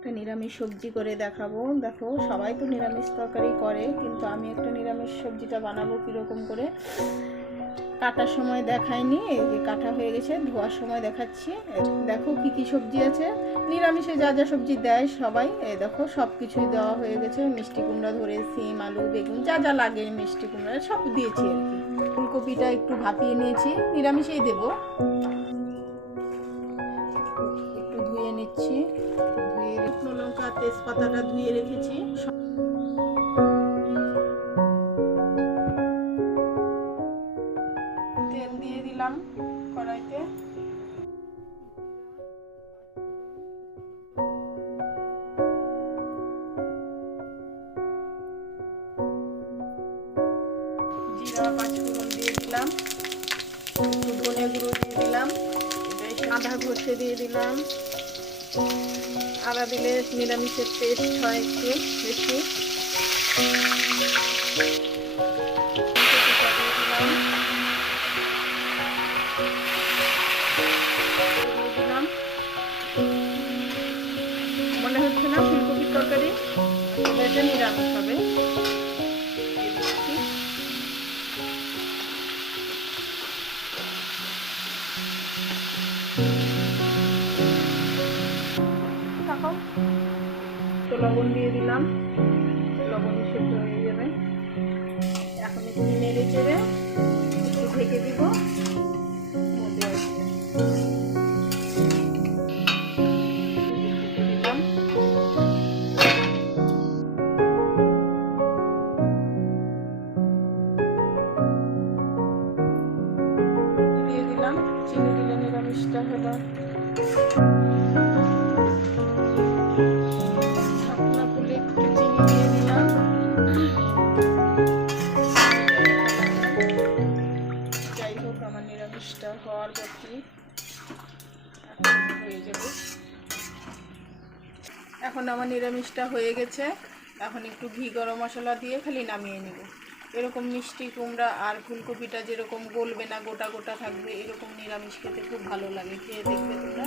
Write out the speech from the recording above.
একটা নিরামিষ সবজি করে দেখাবো। দেখো, সবাই তো নিরামিষ তরকারি করে, কিন্তু আমি একটা নিরামিষ সবজিটা বানাবো কীরকম করে। কাটার সময় দেখাইনি, এই যে কাটা হয়ে গেছে, ধোয়ার সময় দেখাচ্ছি। দেখো কি কি সবজি আছে। নিরামিষে যা যা সবজি দেয় সবাই, এই দেখো সব কিছুই দেওয়া হয়ে গেছে। মিষ্টি কুমড়া ধরে, সিম, আলু, বেগুন যা যা লাগে মিষ্টি কুমড়া সব দিয়েছি আর কি। ফুলকপিটা একটু ভাপিয়ে নিয়েছি, নিরামিষেই দেবো। একটু ধুয়ে নিচ্ছি, ধুয়ে শুকনো লঙ্কা তেজপাতাটা ধুয়ে রেখেছি। তেল দিয়ে দিলাম কড়াইতে। জিরা, পাঁচফোড়ন দিয়ে দিলাম, একটু ধনে গুঁড়ো দিয়ে দিলাম, আদা ঘষে দিয়ে দিলাম। আদা দিলে নিরামিষের টেস্ট হয় একটু বেশি। মনে হচ্ছে না ফুলকপির তরকারি, এটা নিরামিষ হবে। তো লবণ দিয়ে দিলাম, লবণ সেদ্ধ হয়ে যাবে। এখন একটু নেড়ে চেড়ে একটু ঢেকে দিব। দিয়ে দিলাম চিনি দিলে নিরামিষটা হলো। নিরামিষটা হওয়ার পরই হয়ে যাবে। এখন আমার নিরামিষটা হয়ে গেছে। এখন একটু ঘি গরম মশলা দিয়ে খালি নামিয়ে নেব। এরকম মিষ্টি কুমড়া আর ফুলকপিটা যেরকম গলবে না, গোটা গোটা থাকবে, এরকম নিরামিষ খেতে খুব ভালো লাগে। খেয়ে দেখবে তোমরা।